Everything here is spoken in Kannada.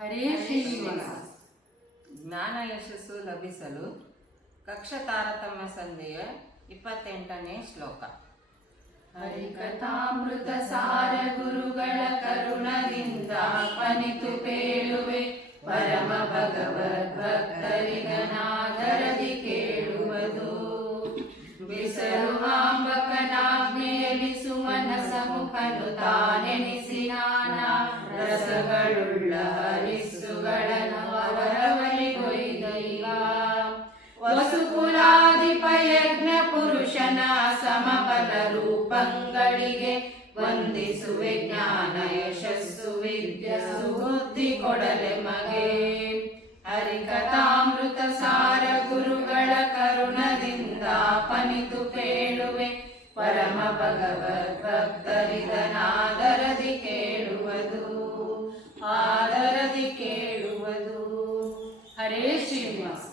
ಹರೇ ಶ್ರೀನಿವಾಸ. ಜ್ಞಾನ ಯಶಸ್ಸು ಲಭಿಸಲು ಕಕ್ಷ ತಾರತಮ್ಯ ಸಂಧಿಯ 28ನೇ ಶ್ಲೋಕ. ಹರಿಕಥಾಮೃತ ಸಾರ ಗುರುಗಳ ಕರುಣದಿಂದ ಪನಿತು ಪೇಳುವೆ, ಪರಮ ಭಗವದ್ಭಕ್ತರಿಗನಾದರದಿ ಕೇಳುವುದು. ಬಿಸರುವಾಂಬಕನಾಜ್ಞೆಯಲ್ಲಿ ಸುಮನಸ ಮುಖನು ತಾನೆನಿಸಿ ನಾನಾ ರಸಗಳುಳ್ಳ ಹರಿಸ್ಸುಗಳನ್ನು ಅವರವರಿಗೊಯ್ದೈವ. ವಸುಕುಲಾಧಿಪ ಯಜ್ಞ ಪುರುಷನ ಸಮಬಲ ರೂಪಂಗಳಿಗೆ ವಂದಿಸುವೆ, ಜ್ಞಾನ ಯಶಸ್ಸು ವಿದ್ಯ ಸುಬುದ್ಧಿ ಕೊಡಲೆ ಮಗೆ. ಹರಿಕಥಾಮೃತ ಸಾರ ಗುರುಗಳ ಕರುಣದಿಂದ ಪನಿತು ಪೇಳುವೆ, ಪರಮ ಭಗವದ್ಭಕ್ತರಿದನಾದರದಿ ಕೇಳುವುದು, ಆದರದಿ ಕೇಳುವುದು. ಹರೇ ಶ್ರೀನಿವಾಸ.